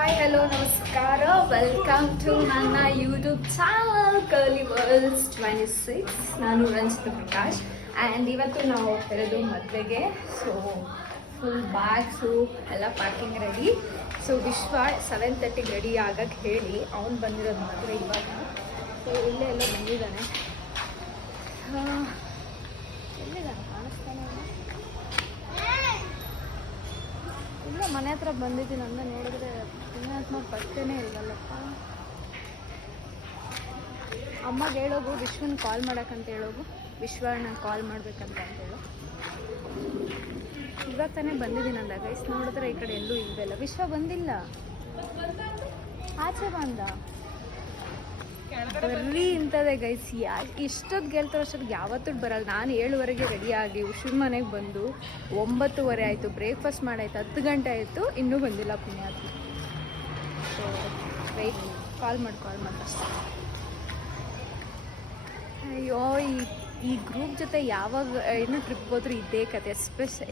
Hi hello ನಮಸ್ಕಾರ welcome to ನನ್ನ YouTube channel curly world's 26. ನಾನು ರಂಜಿತಾ ಪ್ರಕಾಶ್ ಆ್ಯಂಡ್ ಇವತ್ತು ನಾವು ಹೋಗ್ತಿರೋದು ಮದುವೆಗೆ. ಸೊ ಫುಲ್ ಬ್ಯಾಗ್ಸು ಎಲ್ಲ ಪ್ಯಾಕಿಂಗ್ ರೆಡಿ. ಸೊ ವಿಶ್ವ 7:30 ರೆಡಿ ಆಗಕ್ಕೆ ಹೇಳಿ ಅವ್ನು ಬಂದಿರೋದು ಮದುವೆ ಇವಾಗ. ಸೊ ಇಲ್ಲೇ ಎಲ್ಲ ಬಂದಿದ್ದಾನೆ. ಎಲ್ಲಿದ್ದಾನೆ ಕಾಣಿಸ್ತಾನೆ ಇಲ್ಲ, ಮನೆ ಹತ್ರ ಬಂದಿದ್ದೀನಿ ಅಂತ ನೋಡಿದ್ರೆ ಪುಣ್ಯಾತ್ಮ ಪತ್ತೇನೇ ಇಲ್ಲಲ್ಲಪ್ಪ. ಅಮ್ಮಗೆ ಹೇಳೋಗು ವಿಶ್ವನ ಕಾಲ್ ಮಾಡೋಕ್ಕಂತ ಹೇಳೋಗು. ವಿಶ್ವ ನಂಗೆ ಕಾಲ್ ಮಾಡ್ಬೇಕಂತ ಹೇಳು. ಇವಾಗ ತಾನೇ ಬಂದಿದ್ದೀನಿ ಅಂದ ಗೈಸ್, ನೋಡಿದ್ರೆ ಈ ಕಡೆ ಎಲ್ಲೂ ಇಲ್ವಲ್ಲ. ವಿಶ್ವ ಬಂದಿಲ್ಲ, ಆಚೆ ಬಂದ. ಬರ್ರಿ ಇಂಥದ್ದೇ ಗೈಸ್. ಇಷ್ಟೊತ್ತು ಗೆಲ್ತಾರೋ ಅಷ್ಟೊತ್ತಿಗೆ ಯಾವತ್ತೂ ಬರಲ್ಲ. ನಾನು 7:00 ರೆಡಿಯಾಗಿ ಉಷಿನ ಮನೆಗೆ ಬಂದು 9:30 ಆಯಿತು. ಬ್ರೇಕ್ಫಾಸ್ಟ್ ಮಾಡಾಯ್ತು, 10 ಗಂಟೆ ಆಯಿತು, ಇನ್ನೂ ಬಂದಿಲ್ಲ ಪುಣ್ಯಾತ್ಮ. ಸೊ ವೆಯ್ಟ್, ಕಾಲ್ ಮಾಡಿ ಅಷ್ಟೇ. ಅಯ್ಯೋ, ಈ ಗ್ರೂಪ್ ಜೊತೆ ಯಾವಾಗ ಏನೋ ಟ್ರಿಪ್ ಹೋದ್ರೂ ಇದೇ ಕತೆ.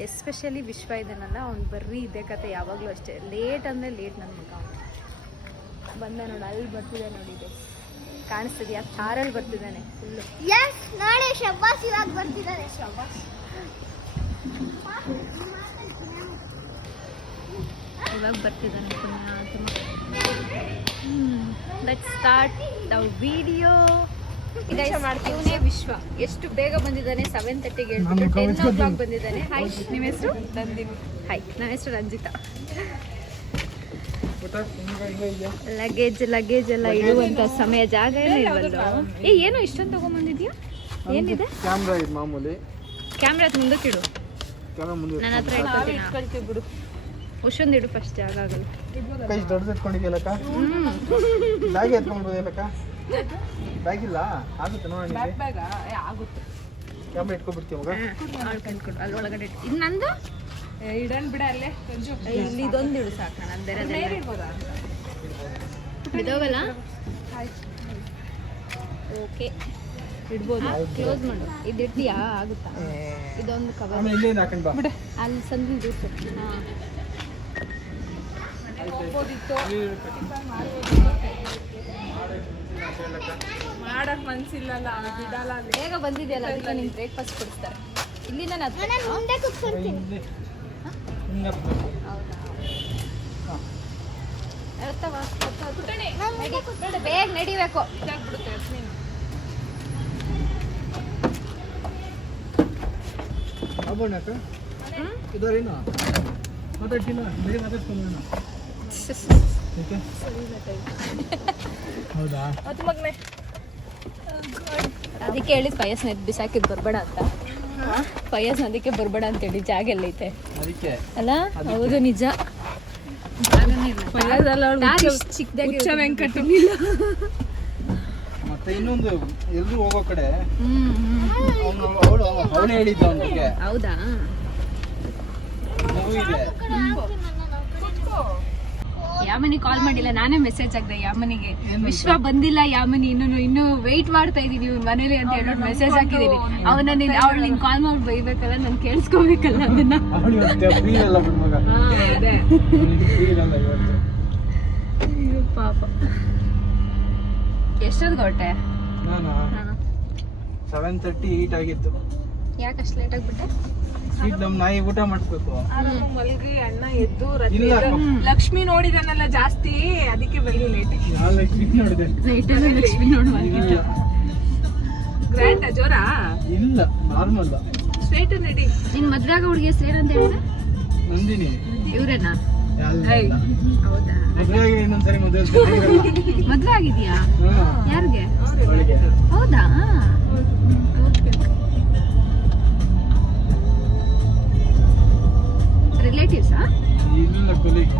ಎಸ್ಪೆಷಲಿ ವಿಶ್ವ ಇದ್ದಾನಲ್ಲ, ಅವ್ನು ಬರ್ರಿ ಇದೇ ಕತೆ ಯಾವಾಗಲೂ ಅಷ್ಟೇ. ಲೇಟ್ ಅಂದರೆ ಲೇಟ್. ನನ್ನ ಮಗ ಬಂದ ನೋಡಿ, ಅಲ್ಲಿ ಬರ್ತಿದೆ ನೋಡಿ. ಇದೆ ಕಾಣಿಸ್ತಿದ್ಯಾ? ಕಾರಲ್ಲಿ ಬರ್ತಿದ್ದಾನೆ ಫುಲ್ಲು. ಎಸ್ ನೋಡಿ, ಶಬ್ಬಾಸ್ ಇವಾಗ ಬರ್ತಿದ್ದಾರೆ. ಶಬ್ಬಾಸ್ ಇವಾಗ ಬರ್ತಿದ್ದಾನೆ ಪುಣ್ಯಾತ್ಮ. Let's start the video. ಇವನೇ ವಿಶ್ವ. ಎಷ್ಟು ಬೇಗ ಬಂದಿದ್ದಾನೆ, 7:30ಗೆ ಹೇಳ್ಬಿಟ್ಟು 10 o'clock ಬಂದಿದ್ದಾನೆ. ಹಾಯ್, ನಿಮ್ಮ ಹೆಸರು? ನಂದಿನಿ. ಹಾಯ್, ನನ್ನ ಹೆಸರು ರಂಜಿತಾ. ಲಗೇಜ್ ಎಲ್ಲ ಇಡುವಂತ ಸಮಯ ಜಾಗ ಇಲ್ವಲ್ಲ. ಏನೋ ಇಷ್ಟೊಂದು ತಗೊಂಡ್ಬಂದಿದ್ಯಾ? ಏನಿದೆ? ಕ್ಯಾಮ್ರಾ ಇದು ಮಾಮೂಲಿ. ಕ್ಯಾಮ್ರಾ ಮುಂದಕ್ಕೆ ಇಡು, ನನ್ನ ಹತ್ರ ಇಟ್ಕೊಳ್ತೀನಿ ಬಿಡು. ಅಷ್ಟೊಂದು ಇಡು ಫಸ್ಟ್, ಜಾಗ ಆಗಲ್ಲ. ಕೈ ದೊಡ್ಡದು ಎತ್ಕೊಂಡಿದ್ಯಲ್ಲಕ್ಕ, ಬ್ಯಾಗ್ ಎತ್ಕೊಂಡ್ಬೋದಲ್ಲಕ್ಕ? ಬ್ಯಾಗ್ ಇಲ್ಲ, ಆಗುತ್ತೆ ನೋಡಿ. ಆಗುತ್ತೆ. ಕ್ಯಾಮ್ರಾ ಇಟ್ಕೊಂಡ್ಬಿಡ್ತೀವಿ ಮಗ. ಅಲ್ಲಿ ಒಳಗಡೆ ಇದು ನಂದು ಇಡನ್ ಬಿಡ ಅಲ್ಲೇ. ಇಲ್ಲಿ ಇದೊಂದು ಇಡು ಸಾಕು. ನಾನು ಬೇರೆ ಬಿದೋಗಲ್ಲ. ಓಕೆ, ಇಡ್ಬೋದು. ಕ್ಲೋಸ್ ಮಾಡು. ಇದು ಇಡ್ತೀಯಾ? ಆಗುತ್ತಾ? ಇದೊಂದು ಕವರ್ ಅಲ್ಲಿ ಸಂದಿ ದೂಸು. ಹಾಂ, ಮಾಡಕ್ ಮನ್ಸಿಲ್ಲಲ್ಲ, ಬಿಡಲ್ಲ. ಬೇಗ ಬಂದಿದೆಯಲ್ಲ, ಅದಕ್ಕೆ ನಿಂಗೆ ಬ್ರೇಕ್ಫಾಸ್ಟ್ ಕೊಡಿಸ್ತಾರೆ. ಇಲ್ಲಿಂದ ನಾನು ಮುಂದೆ ಕೂತ್ಕೊಂತೀನಿ. ಬೇಗ ನಡಿಬೇಕು. ಅದಕ್ಕೆ ಹೇಳಿ ಫಯಸ್ನ ಬಿಸಾಕಿದ್ ಬರ್ಬೇಡ ಅಂತ. ಫಯಸ್ ಅದಕ್ಕೆ ಬರ್ಬೇಡ ಅಂತ ಹೇಳಿ. ಜಾಗ ಎಲ್ಲೈತೆ ಅಲ್ಲ? ಹೌದು, ನಿಜ. ಮತ್ತೆ ಇನ್ನೊಂದು ಎಲ್ರು ಹೋಗೋ ಕಡೆ ಅವಳು ಹೇಳಿದ್ದ ಅವನಿಗೆ. ಹೌದಾ? ಯಾಮನಿ ಕಾಲ್ ಮಾಡಿಲ್ಲ, ನಾನೇ ಮೆಸೇಜ್ ಹಾಕ್ದೆ ಯಾಮನಿಗೆ. ವಿಶ್ವ ಬಂದಿಲ್ಲ ಯಾಮನಿ, ಇನ್ನೂ ವೆಯ್ಟ್ ಮಾಡ್ತಾ ಇದೀನಿ ಮನೇಲಿ ಅಂತ ಹೇಳ್ಬಿಟ್ಟು ಮೆಸೇಜ್ ಹಾಕಿದೀನಿ. ಅವಳು ನಿನ್ ಕಾಲ್ ಮಾಡಿ ಬೈಬೇಕಲ್ಲ, ನಾನು ಕೇಳಿಸ್ಕೋಬೇಕಲ್ಲ ಅದನ್ನ. ಪಾಪ. ಎಷ್ಟೊತ್ತಿಗೆ ಹೊರಟೆ? ನಾನು 7:30 8 ಆಗಿತ್ತು. ಯಾಕಷ್ಟು ಲೇಟ್ ಆಗ್ಬಿಟ್ಟೆ? ನಮ್ ನಾಯಿ ಊಟ ಮಾಡಿಸ್ಬೇಕು. ಮಲ್ಗಿ ಅಣ್ಣ ಎದ್ದು ಇಲ್ಲ, ಲಕ್ಷ್ಮಿ ನೋಡಿದಾನಲ್ಲ ಜಾಸ್ತಿ, ಅದಕ್ಕೆ ಬೆಳಿಗ್ಗೆ ಲೇಟ್. ಲಕ್ಷ್ಮಿ ನೋಡುವ ಗ್ರ್ಯಾಂಡ್ ಜೋರ ಇಲ್ಲ, ನಾರ್ಮಲ್ ಸ್ಟ್ರೈಟ್ ನಡಿ. ನಿನ್ ಮದ್ವೆ ಆಗೋ ಹುಡುಗಿ ಹೆಸರು ಅಂತ ಹೇಳಿದ್ರೆ ನಂದಿನಿ. ಇವ್ರೇನಾ? ಹೌದಾ? ಇನ್ನೊಂದ್ಸರಿ ಮದ್ವೆ ಆಗಿದ್ಯಾ? ಯಾರಿಗೆ? ಅವಳಿಗೆ. ಹೌದಾ? ರಿಲೇಟಿವ್ಸಾ? ಇಲ್ಲ, ಕೊಲೀಗ್.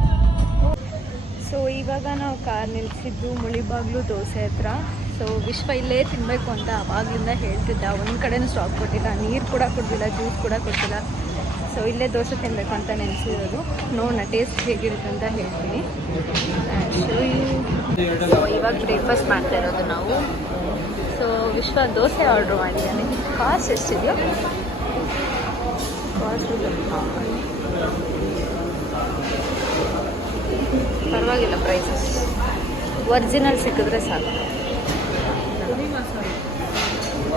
ಸೊ ಇವಾಗ ನಾವು ಕಾರ್ ನಿಲ್ಸಿದ್ದು ಮುಳಿಬಾಗ್ಲು ದೋಸೆ ಹತ್ರ. ಸೊ ವಿಶ್ವ ಇಲ್ಲೇ ತಿನ್ನಬೇಕು ಅಂತ ಅವಾಗಲಿಂದ ಹೇಳ್ತಿದ್ದ. ಒಂದು ಕಡೆನೂ ಸ್ಟಾಪ್ ಕೊಟ್ಟಿಲ್ಲ, ನೀರು ಕೂಡ ಕೊಡ್ತಿಲ್ಲ, ಜ್ಯೂಸ್ ಕೂಡ ಕೊಡ್ತಿಲ್ಲ. ಸೊ ಇಲ್ಲೇ ದೋಸೆ ತಿನ್ನಬೇಕು ಅಂತ ನೆನೆಸಿರೋದು. ನೋಡೋಣ ಟೇಸ್ಟ್ ಹೇಗಿರುತ್ತೆ ಅಂತ ಹೇಳ್ತೀನಿ. ಸೊ ಇವಾಗ ಬ್ರೇಕ್ಫಾಸ್ಟ್ ಮಾಡ್ತಾ ಇರೋದು ನಾವು. ಸೊ ವಿಶ್ವ ದೋಸೆ ಆರ್ಡ್ರ್ ಮಾಡಿದ್ದಾನೆ. ಕಾಸ್ಟ್ ಎಷ್ಟಿದೆಯೋ? ಕಾಸ್ಟ್ ಪರವಾಗಿಲ್ಲ. ಪರವಾಗಿಲ್ಲ ಪ್ರೈಸಸ್ ಒರಿಜಿನಲ್ ಸಿಕ್ಕಿದ್ರೆ ಸಾಕು.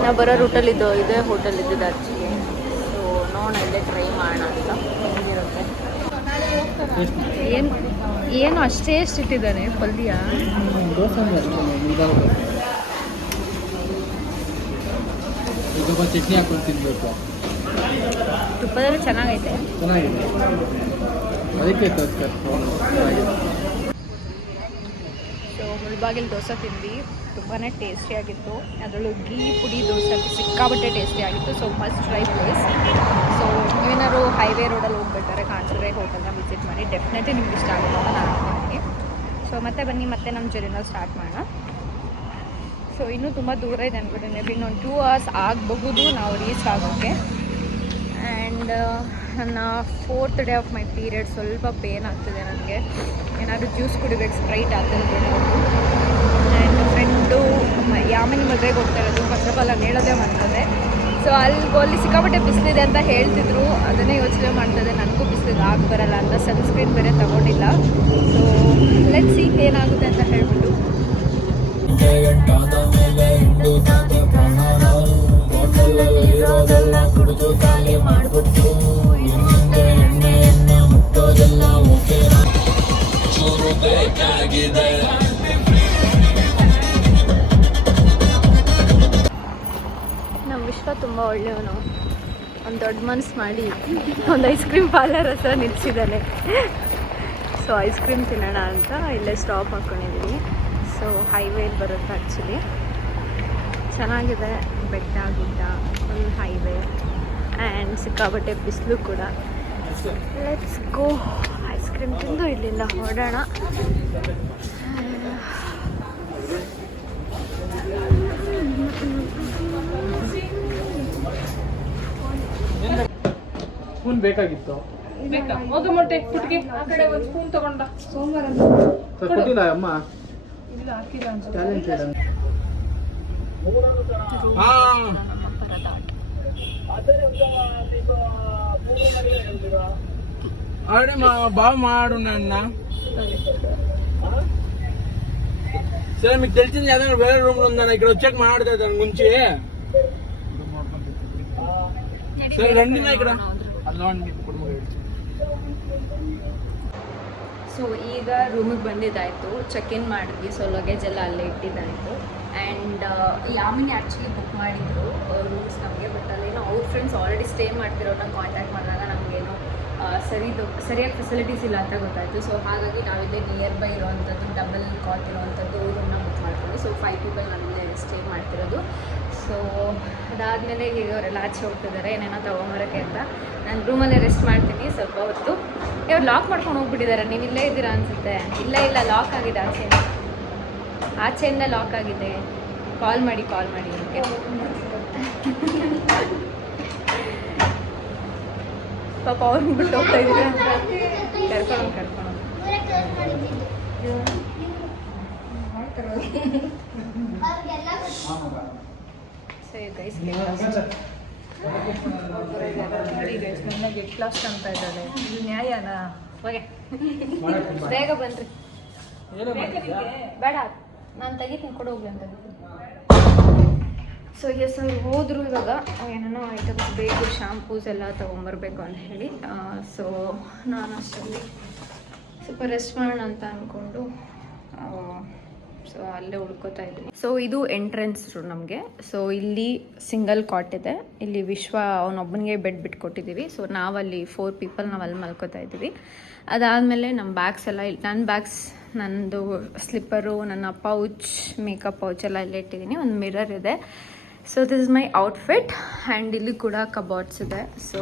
ನಾವು ಬರೋ ರೂಟಲ್ಲಿದ್ದು ಇದೇ ಹೋಟೆಲ್ ಇದ್ದಿದ್ದು ಆ್ಯಕ್ಚುಲಿ. ಸೊ ನೋಡೋಣ ಇಲ್ಲೇ ಟ್ರೈ ಮಾಡೋಣ ಅಂತ ಹೆಂಗಿರುತ್ತೆ. ಏನು ಅಷ್ಟೇ ಇಟ್ಟಿದ್ದಾನೆ ಪಲ್ಯ. ಚಟ್ನಿ ಹಾಕೊಂಡು ತಿನ್ಬೇಕು. ತುಪ್ಪದಲ್ಲಿ ಚೆನ್ನಾಗೈತೆ. ಚೆನ್ನಾಗಿದೆ, ಅದಕ್ಕೆ ಸೊ ಮುಳ್ಬಾಗಿಲು ದೋಸೆ ತಿಂದ್ವಿ, ತುಂಬಾ ಟೇಸ್ಟಿಯಾಗಿತ್ತು. ಅದರಲ್ಲೂ ಗೀ ಪುಡಿ ದೋಸೆ ಸಿಕ್ಕಾಬಟ್ಟೆ ಟೇಸ್ಟಿಯಾಗಿತ್ತು. So must try place. So ನೀವೇನಾದ್ರು ಹೈವೇ ರೋಡಲ್ಲಿ ಹೋಗ್ಬೇಕಾದ್ರೆ ಕಾಣಿಸಿದ್ರೆ ಹೋಟೆಲ್ನ ವಿಸಿಟ್ ಮಾಡಿ, ಡೆಫಿನೆಟ್ಲಿ ನಿಮ್ಗೆ ಇಷ್ಟ ಆಗುತ್ತೆ ಅಂತ ನಾನು ಅನ್ಕೊಂಡಿದ್ದೀನಿ. ಸೊ ಮತ್ತೆ ಬನ್ನಿ, ಮತ್ತೆ ನಮ್ಮ ಜರ್ನಿನ ಸ್ಟಾರ್ಟ್ ಮಾಡೋಣ. ಸೊ ಇನ್ನೂ ತುಂಬ ದೂರ ಇದೆ ಅಂದ್ಬಿಟ್ಟು ಮೇ ಬಿ ಇನ್ನೊಂದು 2 hours ಆಗಬಹುದು ನಾವು ರೀಚ್ ಆಗೋಕ್ಕೆ. ಆ್ಯಂಡ್ ನನ್ನ 4th day of my period. ಸ್ವಲ್ಪ ಪೇನ್ ಆಗ್ತಿದೆ ನನಗೆ. ಏನಾದರೂ ಜ್ಯೂಸ್ ಕುಡಿಬೇಕು, ಸ್ಪ್ರೈಟ್ ಆಗ್ತಿರ್ಬೋದು. ಆ್ಯಂಡ್ ಫ್ರೆಂಡು ಯಾಮಿನಿ ಮದುವೆಗೆ ಹೋಗ್ತಾ ಇರೋದು. ಫಸ್ಟ್ ಆಫ್ ಆಲ್ ನಾನು ಹೇಳೋದೇ ಮಾಡ್ತದೆ. ಸೊ ಅಲ್ಲಿ ಸಿಕ್ಕಾಪಟ್ಟೆ ಬಿಸಿಲಿದೆ ಅಂತ ಹೇಳ್ತಿದ್ರು, ಅದನ್ನೇ ಯೋಚನೆ ಮಾಡ್ತದೆ. ನನಗೂ ಬಿಸಿಲಿದೆ, ಆಗಿ ಬರಲ್ಲ ಅಂತ ಸನ್ಸ್ಕ್ರೀನ್ ಬೇರೆ ತಗೊಂಡಿಲ್ಲ. ಸೊ ಲೆಟ್ಸ್ ಸಿ ಏನಾಗುತ್ತೆ ಅಂತ ಹೇಳ್ಬಿಟ್ಟು. ನಮ್ಮ ವಿಶ್ವ ತುಂಬ ಒಳ್ಳೆಯವನು. ಒಂದು ದೊಡ್ಡ ಮನಸ್ಸು ಮಾಡಿ ಒಂದು ಐಸ್ ಕ್ರೀಮ್ ಪಾರ್ಲರ್ ಹತ್ರ ನಿಲ್ಲಿಸಿದ್ದಾನೆ. ಸೊ ಐಸ್ ಕ್ರೀಮ್ ತಿನ್ನೋಣ ಅಂತ ಇಲ್ಲೇ ಸ್ಟಾಪ್ ಹಾಕ್ಕೊಂಡಿದ್ದೀನಿ. ಸೊ ಹೈವೇಲಿ ಬರುತ್ತೆ ಆ್ಯಕ್ಚುಲಿ. ಚೆನ್ನಾಗಿದೆ, ಬೆಟ್ಟ ಗುಡ್ಡ, ಫುಲ್ ಹೈವೇ ಆ್ಯಂಡ್ ಸಿಕ್ಕಾಬಟ್ಟೆ ಬಿಸಿಲು ಕೂಡ. Let's go. ಐಸ್ ಕ್ರೀಮ್ ತಿಂದು ಇಲ್ಲಿಂದ ಹೊರಡೋಣ. ಸ್ಪೂನ್ ಬೇಕಾಗಿತ್ತು. ಹೋಗ ಮೊಟ್ಟೆ ಪುಟ್ಗೆ ಆ ಕಡೆ ಒಂದು ಸ್ಪೂನ್ ತಗೊಂಡ. ಸೋಮವಾರ ಕೊಟ್ಟಿಲ್ಲ ಅಮ್ಮ. ಇಲ್ಲ ಹಾಕಿಲ್ಲ ಅನ್ಸುತ್ತೆ. ಟ್ಯಾಲೆಂಟೆಡ್. ఆడే మా బావ మాడున్నా. సరే మీకు తెలిసింది కదా, వేరే రూమ్ లో ఉందని ఇక్కడ వచ్చాక మాట్లాడుతుంది దాని గురించి. సరే రండి నా ఇక్కడ. ಸೊ ಈಗ ರೂಮಿಗೆ ಬಂದಿದ್ದಾಯಿತು, ಚೆಕ್ ಇನ್ ಮಾಡಿದ್ವಿ. ಸೊ ಲಗೇಜ್ ಎಲ್ಲ ಅಲ್ಲೇ ಇಟ್ಟಿದ್ದಾಯಿತು. ಆ್ಯಂಡ್ ಯಾಮಿನಿ ಆ್ಯಕ್ಚುಲಿ ಬುಕ್ ಮಾಡಿದ್ರು ರೂಮ್ಸ್ ನಮಗೆ. ಬಟ್ ಅಲ್ಲೇನೋ ಅವ್ರ ಫ್ರೆಂಡ್ಸ್ ಆಲ್ರೆಡಿ ಸ್ಟೇ ಮಾಡ್ತಿರೋರನ್ನ ಕಾಂಟ್ಯಾಕ್ಟ್ ಮಾಡಿದಾಗ ನಮಗೇನೋ ಸರಿಯಾಗಿ ಫೆಸಿಲಿಟೀಸ್ ಇಲ್ಲ ಅಂತ ಗೊತ್ತಾಯಿತು. ಸೊ ಹಾಗಾಗಿ ನಾವಿಲ್ಲೇ ನಿಯರ್ ಬೈ ಇರೋವಂಥದ್ದು ಡಬಲ್ ಕಾಟ್ ಇರೋವಂಥದ್ದು ರೂಮ್ನ ಬುಕ್ ಮಾಡ್ತೀವಿ. ಸೊ 5 people ನಾವಿಲ್ಲೇ ಸ್ಟೇ ಮಾಡ್ತಿರೋದು. ಸೊ ಅದಾದಮೇಲೆ ಈಗ ಅವರೆಲ್ಲ ಆಚೆ ಹೋಗ್ತಿದ್ದಾರೆ ಏನೇನೋ ತೊಗೊಂಬರೋಕ್ಕೆ ಅಂತ. ನಾನು ರೂಮಲ್ಲೇ ರೆಸ್ಟ್ ಮಾಡ್ತೀನಿ ಸ್ವಲ್ಪ ಹೊತ್ತು. ಇವ್ರು ಲಾಕ್ ಮಾಡ್ಕೊಂಡು ಹೋಗ್ಬಿಟ್ಟಿದ್ದಾರೆ. ನೀವು ಇಲ್ಲೇ ಇದ್ದೀರಾ ಅನಿಸುತ್ತೆ. ಇಲ್ಲ ಲಾಕ್ ಆಗಿದೆ, ಆಚೆಯಿಂದ ಲಾಕ್ ಆಗಿದೆ. ಕಾಲ್ ಮಾಡಿ ಓಕೆ. ಪಾಪ ಅವ್ರನ್ನ ಬಿಟ್ಟು ಹೋಗ್ತಾ ಇದ್ದೀರಾ ಅಂತ ಕರ್ಕೊಂಡು ಸರಿ ಗೈಸ್. ನನ್ನ ಗೆಟ್ ಲಾಸ್ಟ್ ಅಂತ ಇದ್ದಾಳೆ. ಇದು ನ್ಯಾಯನಾ? ಹೋಗೆ ಬೇಗ ಬನ್ನಿರಿ. ಬೇಡ, ನಾನು ತೆಗಿತೀನಿ, ಕೊಡು ಹೋಗ್ಲಿ ಅಂತ. ಸೊ ಎಸ್, ಅವ್ರು ಹೋದರು. ಇವಾಗ ಏನೇನೋ ಐಟಮ್ಸ್ ಬೇಕು, ಶಾಂಪೂಸ್ ಎಲ್ಲ ತೊಗೊಂಬರ್ಬೇಕು ಅಂತ ಹೇಳಿ. ಸೊ ನಾನು ಅಷ್ಟರಲ್ಲಿ ಸ್ವಲ್ಪ ರೆಸ್ಟ್ ಮಾಡೋಣ ಅಂತ ಅಂದ್ಕೊಂಡು ಸೊ ಅಲ್ಲೇ ಉಳ್ಕೋತಾ ಇದ್ದೀನಿ. ಸೊ ಇದು ಎಂಟ್ರೆನ್ಸ್ ನಮಗೆ. ಸೊ ಇಲ್ಲಿ ಸಿಂಗಲ್ ಕಾಟ್ ಇದೆ. ಇಲ್ಲಿ ವಿಶ್ವ ಅವನೊಬ್ಬನಿಗೆ ಬೆಡ್ ಬಿಟ್ಕೊಟ್ಟಿದ್ದೀವಿ. ಸೊ ನಾವಲ್ಲಿ 4 people ನಾವು ಅಲ್ಲಿ ಮಲ್ಕೋತಾ ಇದ್ದೀವಿ. ಅದಾದಮೇಲೆ ನಮ್ಮ ಬ್ಯಾಗ್ಸ್ ಎಲ್ಲ ಇಲ್ಲಿ, ನನ್ನ ಬ್ಯಾಗ್ಸ್, ನನ್ನದು ಸ್ಲಿಪ್ಪರು, ನನ್ನ ಪೌಚ್, ಮೇಕಪ್ ಪೌಚ್ ಎಲ್ಲ ಇಲ್ಲೇ ಇಟ್ಟಿದ್ದೀನಿ. ಒಂದು ಮಿರರ್ ಇದೆ. So this is my outfit. And ಇಲ್ಲಿ ಕೂಡ ಕಬಾರ್ಡ್ಸ್ ಇದೆ. ಸೊ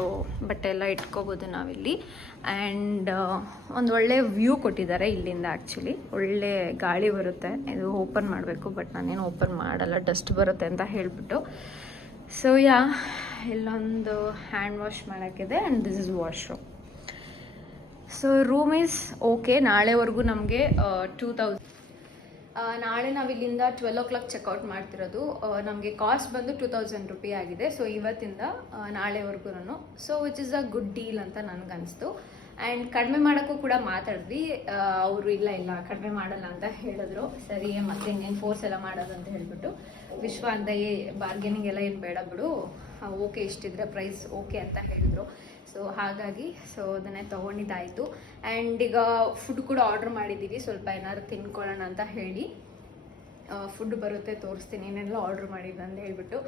ಬಟ್ಟೆ ಎಲ್ಲ ಇಟ್ಕೋಬೋದು ನಾವಿಲ್ಲಿ. ಆ್ಯಂಡ್ ಒಂದು ಒಳ್ಳೆ ವ್ಯೂ ಕೊಟ್ಟಿದ್ದಾರೆ ಇಲ್ಲಿಂದ. ಆ್ಯಕ್ಚುಲಿ ಒಳ್ಳೆ ಗಾಳಿ ಬರುತ್ತೆ. ಇದು ಓಪನ್ ಮಾಡಬೇಕು, ಬಟ್ ನಾನೇನು ಓಪನ್ ಮಾಡಲ್ಲ, ಡಸ್ಟ್ ಬರುತ್ತೆ ಅಂತ ಹೇಳಿಬಿಟ್ಟು. ಸೊ ಇಲ್ಲೊಂದು ಹ್ಯಾಂಡ್ ವಾಶ್ ಮಾಡೋಕ್ಕಿದೆ. And this is washroom. So room is okay. ನಾಳೆವರೆಗೂ ನಮಗೆ 2000. ನಾಳೆ ನಾವಿಲ್ಲಿಂದ 12 o'clock ಚೆಕ್ಔಟ್ ಮಾಡ್ತಿರೋದು. ನಮಗೆ ಕಾಸ್ಟ್ ಬಂದು 2000 ರೂಪಾಯಿ ಆಗಿದೆ. ಸೊ ಇವತ್ತಿಂದ ನಾಳೆವರೆಗೂ. So which is a good deal ಅಂತ ನನಗನ್ನಿಸ್ತು. ಆ್ಯಂಡ್ ಕಡಿಮೆ ಮಾಡೋಕ್ಕೂ ಕೂಡ ಮಾತಾಡಿದ್ವಿ. ಅವರು ಇಲ್ಲ ಕಡಿಮೆ ಮಾಡಲ್ಲ ಅಂತ ಹೇಳಿದ್ರು. ಸರಿ ಮತ್ತೆ ಇನ್ನೇನು ಫೋರ್ಸ್ ಎಲ್ಲ ಮಾಡೋದು ಅಂತ ಹೇಳ್ಬಿಟ್ಟು ವಿಶ್ವ ಅಂತ ಬಾರ್ಗೇನಿಂಗ್ ಎಲ್ಲ ಏನು ಬೇಡ ಬಿಡು, ಓಕೆ ಇಷ್ಟಿದ್ರೆ ಪ್ರೈಸ್ ಓಕೆ ಅಂತ ಹೇಳಿದ್ರು. ಸೊ ಹಾಗಾಗಿ ಅದನ್ನೇ ತೊಗೊಂಡಿದ್ದಾಯಿತು. ಆ್ಯಂಡ್ ಈಗ ಫುಡ್ ಕೂಡ ಆರ್ಡ್ರ್ ಮಾಡಿದ್ದೀವಿ, ಸ್ವಲ್ಪ ಏನಾದ್ರು ತಿನ್ಕೊಳ್ಳೋಣ ಅಂತ ಹೇಳಿ. ಫುಡ್ ಬರುತ್ತೆ, ತೋರಿಸ್ತೀನಿ ಏನೆಲ್ಲ ಆರ್ಡ್ರ್ ಮಾಡಿದ್ದು ಅಂತ ಹೇಳ್ಬಿಟ್ಟು.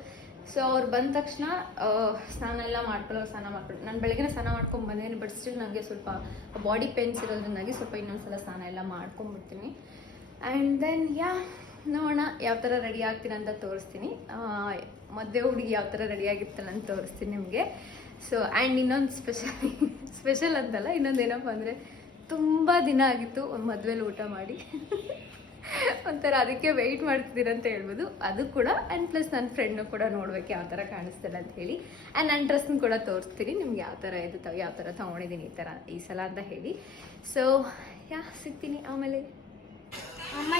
ಸೊ ಅವ್ರು ಬಂದ ತಕ್ಷಣ ಸ್ನಾನ ಮಾಡ್ಕೊಳ್ಳೋ ನಾನು ಬೆಳಗ್ಗೆ ಸ್ನಾನ ಮಾಡ್ಕೊಂಡು ಬಂದಿದ್ದೀನಿ. ಬಟ್ ಸ್ಟಿಲ್ ನನಗೆ ಸ್ವಲ್ಪ ಬಾಡಿ ಪೇನ್ಸ್ ಇರೋದ್ರಿಂದಾಗಿ ಸ್ವಲ್ಪ ಇನ್ನೊಂದ್ಸಲ ಸ್ನಾನ ಎಲ್ಲ ಮಾಡ್ಕೊಂಡ್ಬಿಡ್ತೀನಿ. ಆ್ಯಂಡ್ ದೆನ್ ನೋಡೋಣ ಯಾವ ಥರ ರೆಡಿ ಆಗ್ತೀನಿ ಅಂತ ತೋರಿಸ್ತೀನಿ. ಮದುವೆ ಹುಡುಗಿ ಯಾವ ಥರ ರೆಡಿ ಆಗಿರ್ತಾಳೆ ಅಂತ ತೋರಿಸ್ತೀನಿ ನಿಮಗೆ. ಸೊ ಆ್ಯಂಡ್ ಇನ್ನೊಂದು ಸ್ಪೆಷಲ್ ಅಂತಲ್ಲ, ಇನ್ನೊಂದೇನಪ್ಪ ಅಂದರೆ ತುಂಬ ದಿನ ಆಗಿತ್ತು ಮದುವೆಲಿ ಊಟ ಮಾಡಿ. ಒಂಥರ ಅದಕ್ಕೆ ವೆಯ್ಟ್ ಮಾಡ್ತಿದ್ದೀರಂತ ಹೇಳ್ಬೋದು, ಅದು ಕೂಡ. ಆ್ಯಂಡ್ ಪ್ಲಸ್ ನನ್ನ ಫ್ರೆಂಡ್ನು ಕೂಡ ನೋಡ್ಬೇಕು ಯಾವ ಥರ ಕಾಣಿಸ್ತಿಲ್ಲ ಅಂತ ಹೇಳಿ. ಆ್ಯಂಡ್ ನನ್ನ ಡ್ರೆಸ್ನ ಕೂಡ ತೋರಿಸ್ತೀನಿ ನಿಮ್ಗೆ ಯಾವ ಥರ ಇದು ಯಾವ ಥರ ತೊಗೊಂಡಿದ್ದೀನಿ ಈ ಸಲ ಅಂತ ಹೇಳಿ. ಸೊ ಸಿಗ್ತೀನಿ ಆಮೇಲೆ. ಅಮ್ಮ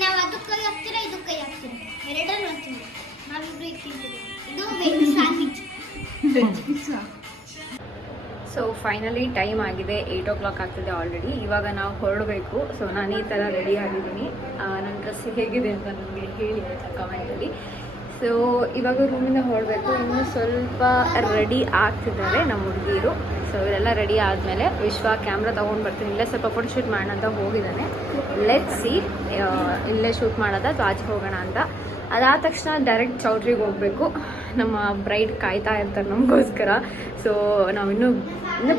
ನಾವು ಅದಕ್ಕೆ ಕೈ ಹಾಕ್ತೀರಾ, ಇದಕ್ಕೆ ಕೈ ಹಾಕ್ತೀರಾ, ಎರಡನ್ನೂ ಹಾಕ್ತೀವಿ. ನಾವಿಬ್ರು ಇಟ್ಟಿದ್ದೀವಿ. ಇದು ಸ್ಯಾಂಡ್ವಿಚ್. ಸೊ ಫೈನಲಿ ಟೈಮ್ ಆಗಿದೆ, 8 o'clock ಆಗ್ತಿದೆ ಆಲ್ರೆಡಿ. ಇವಾಗ ನಾವು ಹೊರಡಬೇಕು. ಸೊ ನಾನು ಈ ಥರ ರೆಡಿ ಆಗಿದ್ದೀನಿ. ನನ್ನ ಡ್ರೆಸ್ ಹೇಗಿದೆ ಅಂತ ನನಗೆ ಹೇಳಿ ಆಯಿತಾ ಕಮೆಂಟಲ್ಲಿ. ಸೊ ಇವಾಗ ರೂಮಿಂದ ಹೊರಡಬೇಕು. ಇನ್ನೂ ಸ್ವಲ್ಪ ರೆಡಿ ಆಗ್ತಿದ್ದಾರೆ ನಮ್ಮ ಹುಡುಗಿರು. ಸೊ ಇವರೆಲ್ಲ ರೆಡಿ ಆದಮೇಲೆ ವಿಶ್ವ ಕ್ಯಾಮ್ರಾ ತೊಗೊಂಡು ಬರ್ತೀನಿ, ಇಲ್ಲೇ ಸ್ವಲ್ಪ ಫೋಟೋ ಶೂಟ್ ಮಾಡೋಣ ಅಂತ ಹೋಗಿದ್ದಾನೆ. ಲೆಟ್ಸ್ ಸಿ ಇಲ್ಲೇ ಶೂಟ್ ಮಾಡೋದ ಅಥವಾ ಆಚೆ ಹೋಗೋಣ ಅಂತ. ಅದಾದ ತಕ್ಷಣ ಡೈರೆಕ್ಟ್ ಚೌಟ್ರಿಗೆ ಹೋಗಬೇಕು. ನಮ್ಮ ಬ್ರೈಡ್ ಕಾಯ್ತಾ ಇರ್ತಾರೆ ನಮಗೋಸ್ಕರ. ಸೊ ನಾವಿನ್ನೂ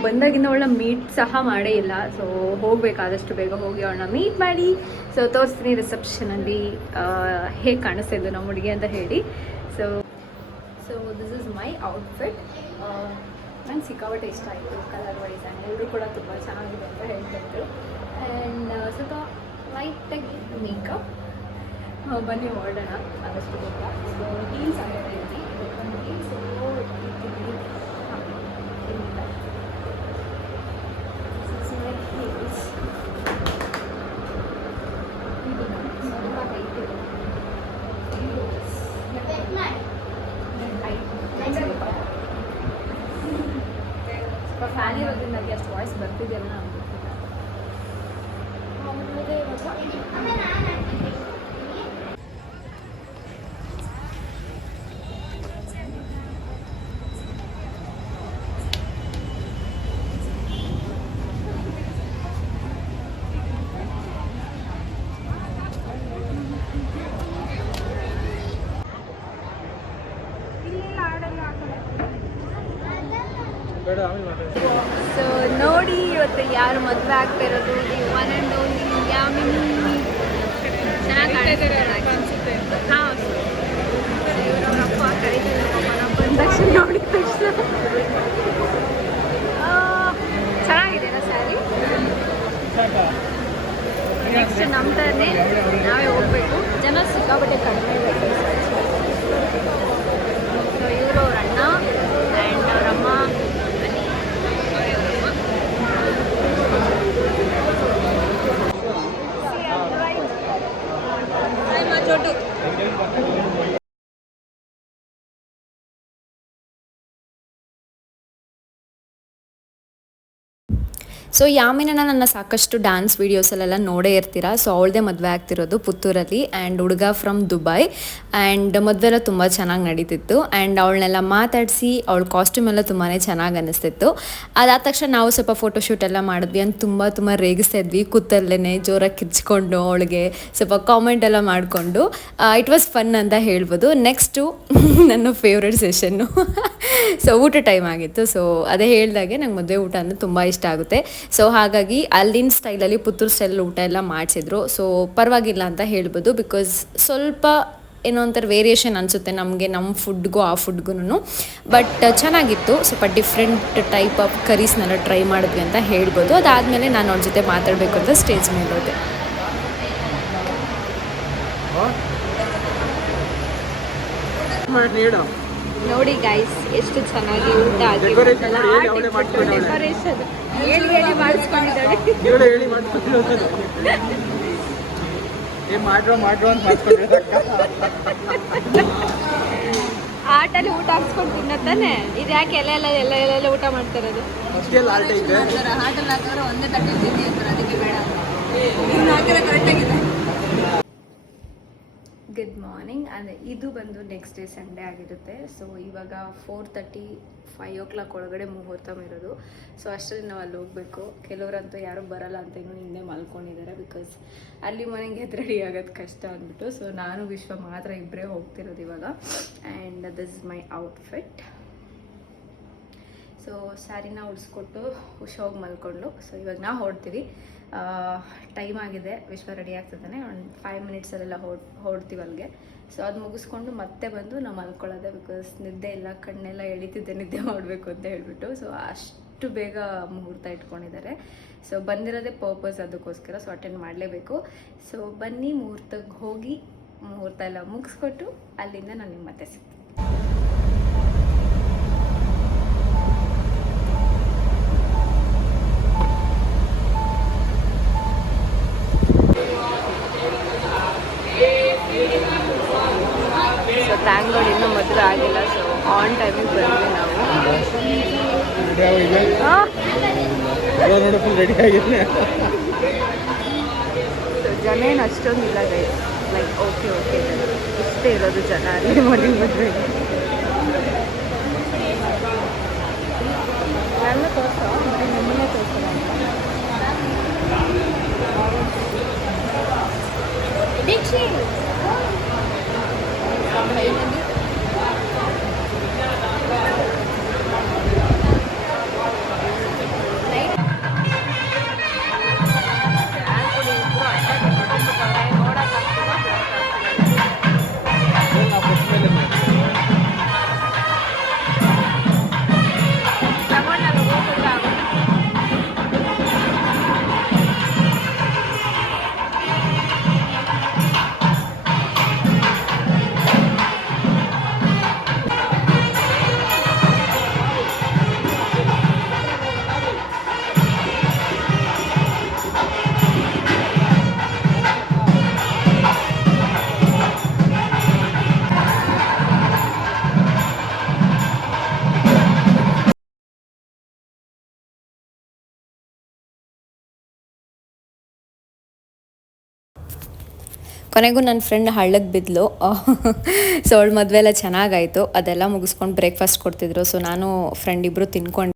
ಬಂದಾಗಿಂದ ಅವಳನ್ನ ಮೀಟ್ ಸಹ ಮಾಡೇ ಇಲ್ಲ. ಸೊ ಹೋಗಬೇಕಾದಷ್ಟು ಬೇಗ ಹೋಗಿ ಅವಳನ್ನ ಮೀಟ್ ಮಾಡಿ ಸೊ ತೋರಿಸ್ತೀನಿ ರಿಸೆಪ್ಷನಲ್ಲಿ ಹೇಗೆ ಕಾಣಿಸ್ತಿದ್ದು ನಮ್ಮ ಹುಡುಗಿ ಅಂತ ಹೇಳಿ. So this is my outfit. ನಂಗೆ ಸಿಕ್ಕಾಪಟ್ಟೆ ಇಷ್ಟ ಆಯಿತು ಕಲರ್ ವೈಸ್. ಆ್ಯಂಡ್ ಎಲ್ಲರೂ ಕೂಡ ತುಂಬ ಚೆನ್ನಾಗಿದೆ ಅಂತ ಹೇಳ್ತಾಯಿದ್ರು. ಆ್ಯಂಡ್ ಸ್ವಲ್ಪ ಲೈಟಾಗಿ ಮೇಕಪ್. ಬನ್ನಿ ಹೊರಡೋಣ ಆದಷ್ಟು ಬೇಗ. ಸೊ ಹೀಲ್ಸ್ ಆಗಿರ್ತೀವಿ. ಸೊ ಹೀಲ್ಸ್ ಸ್ವಲ್ಪ ಹೈಟ್ ಇದೆ. ಸ್ವಲ್ಪ ಫ್ಯಾನ್ ಇರೋದ್ರಿಂದ ನನಗೆ ಅಷ್ಟು ವಾಯ್ಸ್ ಬರ್ತಿದೆಯಲ್ಲ ನಮ್ಗೆ ಗೊತ್ತಿಲ್ಲ. ಆಮೇಲೆ ಇವಾಗ ಸೊ ನೋಡಿ ಇವತ್ತು ಯಾರು ಮದುವೆ ಆಗ್ತಾ ಇರೋದು, ದಿ ಒನ್ ಆ್ಯಂಡ್ ಓನ್ಲಿ ಯಾಮಿನಿ. ಚೆನ್ನಾಗಿ ಕಾಣಿಸ್ತಾರೆ. ಹಾಂ, ಇವರಪ್ಪ ಕರೀತಾರೆ ಬಂದ ತಕ್ಷಣ ನೋಡಿದ ತಕ್ಷಣ. ಚೆನ್ನಾಗಿದೆಯಲ್ಲ ಸ್ಯಾರಿ. ನೆಕ್ಸ್ಟ್ ನಮ್ಮ ಥರನೇ ನಾವೇ ಹೋಗಬೇಕು. ಜನ ಸಿಕ್ಕಾಪಟ್ಟೆ ಕಡಿಮೆ ಇರಬೇಕು. ಸೊ ಇವರು ಅವ್ರ ಅಣ್ಣ ಆ್ಯಂಡ್ ಅವರಮ್ಮ. ಸೊ ಯಾಮಿನನ ನನ್ನ ಸಾಕಷ್ಟು ಡ್ಯಾನ್ಸ್ ವೀಡಿಯೋಸಲ್ಲೆಲ್ಲ ನೋಡೇ ಇರ್ತೀರ. ಸೊ ಅವಳದೇ ಮದುವೆ ಆಗ್ತಿರೋದು ಪುತ್ತೂರಲ್ಲಿ. ಆ್ಯಂಡ್ ಹುಡುಗ ಫ್ರಮ್ ದುಬೈ. ಆ್ಯಂಡ್ ಮದುವೆಲ್ಲ ತುಂಬ ಚೆನ್ನಾಗಿ ನಡೀತಿತ್ತು. ಆ್ಯಂಡ್ ಅವಳನ್ನೆಲ್ಲ ಮಾತಾಡಿಸಿ ಅವಳ ಕಾಸ್ಟ್ಯೂಮ್ ಎಲ್ಲ ತುಂಬಾ ಚೆನ್ನಾಗಿ ಅನ್ನಿಸ್ತಿತ್ತು. ಅದಾದ ತಕ್ಷಣ ನಾವು ಸ್ವಲ್ಪ ಫೋಟೋಶೂಟ್ ಎಲ್ಲ ಮಾಡಿದ್ವಿ. ಅಂತ ತುಂಬ ರೇಗಿಸ್ತಾ ಇದ್ವಿ ಕೂತಲ್ಲೇ ಜೋರಾಗಿ ಕಿರ್ಚ್ಕೊಂಡು ಅವಳಿಗೆ ಸ್ವಲ್ಪ ಕಾಮೆಂಟ್ ಎಲ್ಲ ಮಾಡಿಕೊಂಡು. ಇಟ್ ವಾಸ್ ಫನ್ ಅಂತ ಹೇಳ್ಬೋದು. ನೆಕ್ಸ್ಟು ನನ್ನ ಫೇವ್ರೆಟ್ ಸೆಷನ್ನು. ಸೊ ಊಟ ಟೈಮ್ ಆಗಿತ್ತು. ಸೊ ಅದೇ ಹೇಳಿದಾಗೆ ನಂಗೆ ಮದುವೆ ಊಟ ಅಂದರೆ ತುಂಬ ಇಷ್ಟ ಆಗುತ್ತೆ. ಸೊ ಹಾಗಾಗಿ ಅಲ್ಲಿನ ಸ್ಟೈಲಲ್ಲಿ ಪುತ್ತೂರು ಸ್ಟೈಲಲ್ಲಿ ಊಟ ಎಲ್ಲ ಮಾಡಿಸಿದ್ರು. ಸೊ ಪರವಾಗಿಲ್ಲ ಅಂತ ಹೇಳ್ಬೋದು. ಬಿಕಾಸ್ ಸ್ವಲ್ಪ ಏನೋ ಒಂಥರ ವೇರಿಯೇಷನ್ ಅನಿಸುತ್ತೆ ನಮಗೆ ನಮ್ಮ ಫುಡ್ಗೂ ಆ ಫುಡ್ಗೂ. ಬಟ್ ಚೆನ್ನಾಗಿತ್ತು. ಸ್ವಲ್ಪ ಡಿಫ್ರೆಂಟ್ ಟೈಪ್ ಆಫ್ ಕರೀಸ್ನೆಲ್ಲ ಟ್ರೈ ಮಾಡಿದ್ವಿ ಅಂತ ಹೇಳ್ಬೋದು. ಅದಾದಮೇಲೆ ನಾನು ಅವ್ರ ಜೊತೆ ಮಾತಾಡಬೇಕು ಅಂತ ಸ್ಟೇಜ್ ಮೇಲೆ ಹೋದೆ. ನೋಡಿ ಗೈಸ್ ಎಷ್ಟು ಚೆನ್ನಾಗಿ ಊಟ ಆಗಿ ಡೆಕೋರೇಷನ್ ಹೇಳಿ ಮಾಡಿಸ್ಕೊಂಡಿದ್ದಾಳೆ. ಆಟಲ್ಲಿ ಊಟ ಹಾಕ್ಸ್ಕೊಂಡು ತಿನ್ನತ್ತಾನೆ ಇದು ಯಾಕೆ ಎಲ್ಲ ಊಟ ಮಾಡ್ತಾರದು ಅಷ್ಟೇ ಲಾಲ್ಟ್ ಐತೆ ಆಟಲ್ಲಿ ಹಾಕಿದ್ರೆ ಒಂದೇ ತಟ್ಟೆ ತಿಂಡಿ ಅಂತಾರೆ ಅದಕ್ಕೆ ಬೇಡ ನೀನು ಹಾಕಿದ್ರೆ ಕರೆಕ್ಟಾಗಿದೆ. Good morning. ಅಂದರೆ ಇದು ಬಂದು ನೆಕ್ಸ್ಟ್ ಡೇ ಸಂಡೇ ಆಗಿರುತ್ತೆ. ಸೊ ಇವಾಗ 4:30 5 ಒಳಗಡೆ ಮುಹೂರ್ತ ಇರೋದು. ಸೊ ಅಷ್ಟರಲ್ಲಿ ನಾವು ಅಲ್ಲಿ ಹೋಗಬೇಕು. ಕೆಲವರಂತೂ ಯಾರೂ ಬರಲ್ಲ ಅಂತ ಇನ್ನೂ ಹಿಂದೆ ಮಲ್ಕೊಂಡಿದ್ದಾರೆ, ಬಿಕಾಸ್ ಅಲ್ಲಿ ಮನೆಗೆ ರೆಡಿ ಆಗೋದು ಕಷ್ಟ ಅಂದ್ಬಿಟ್ಟು. ಸೊ ನಾನು ವಿಶ್ವ ಮಾತ್ರ ಇಬ್ಬರೇ ಹೋಗ್ತಿರೋದು ಇವಾಗ. And this is my outfit. So ಸ್ಯಾರಿನ ಉಡಿಸ್ಕೊಟ್ಟು ಹೋಗಿ ಮಲ್ಕೊಂಡು. ಸೊ ಇವಾಗ ನಾವು ಹೊರಡ್ತೀವಿ. ಟೈಮ್ ಆಗಿದೆ, ವಿಶ್ವ ರೆಡಿ ಆಗ್ತಿದ್ದಾನೆ. ಒಂದು 5 ಮಿನಿಟ್ಸಲ್ಲೆಲ್ಲ ಹೊರಡ್ತೀವಿ ಅಲ್ಲಿಗೆ. ಸೊ ಅದು ಮುಗಿಸ್ಕೊಂಡು ಮತ್ತೆ ಬಂದು ನಾವು ಮಲ್ಕೊಳ್ಳೋದೆ, ಬಿಕಾಸ್ ನಿದ್ದೆ ಇಲ್ಲ, ಕಣ್ಣೆಲ್ಲ ಎಳಿತಿದ್ದೆ ನಿದ್ದೆ ಮಾಡಬೇಕು ಅಂತ ಹೇಳ್ಬಿಟ್ಟು. ಸೊ ಅಷ್ಟು ಬೇಗ ಮುಹೂರ್ತ ಇಟ್ಕೊಂಡಿದ್ದಾರೆ. ಸೊ ಬಂದಿರೋದೇ ಪರ್ಪಸ್ ಅದಕ್ಕೋಸ್ಕರ. ಸೊ ಅಟೆಂಡ್ ಮಾಡಲೇಬೇಕು. ಸೊ ಬನ್ನಿ ಮುಹೂರ್ತಕ್ಕೆ ಹೋಗಿ ಮುಹೂರ್ತ ಎಲ್ಲ ಮುಗಿಸ್ಕೊಟ್ಟು ಅಲ್ಲಿಂದ ನಾನು ನಿಮ್ಮ ಮತ್ತೆ ಸಿಗ್ತೀನಿ. ಸೊ ಥ್ಯಾಂಕ್ ಗಾಡ್ ಇನ್ನೂ ಮದುವೆ ಆಗಿಲ್ಲ. ಸೊ ಆನ್ ಟೈಮಿಗೆ ಬಂದ್ವಿ ನಾವು. ನೋಡಿ ಫುಲ್ ರೆಡಿ ಆಗಿದೆ. ಸೊ ಜನ ಏನು ಅಷ್ಟೊಂದಿಲ್ಲ ಗೈಸ್, ಲೈಕ್ ಓಕೆ ಇಷ್ಟೇ ಇರೋದು ಜನ ಅಲ್ಲಿ ಮದುವೆಗೆ. ನನ್ನ ತೋರಿಸೋ ನಮ್ಮನ್ನೇ ತೋರಿಸೋಣ. ಕೊನೆಗೂ ನನ್ನ ಫ್ರೆಂಡ್ ಹಳ್ಳಕ್ಕೆ ಬಿದ್ಲು. ಸೊ ಅವಳ ಮದುವೆ ಎಲ್ಲ ಚೆನ್ನಾಗಾಯಿತು. ಅದೆಲ್ಲ ಮುಗಿಸ್ಕೊಂಡು ಬ್ರೇಕ್ಫಾಸ್ಟ್ ಕೊಡ್ತಿದ್ರು. ಸೊ ನಾನು ಫ್ರೆಂಡ್ ಇಬ್ಬರು ತಿನ್ಕೊಂಡು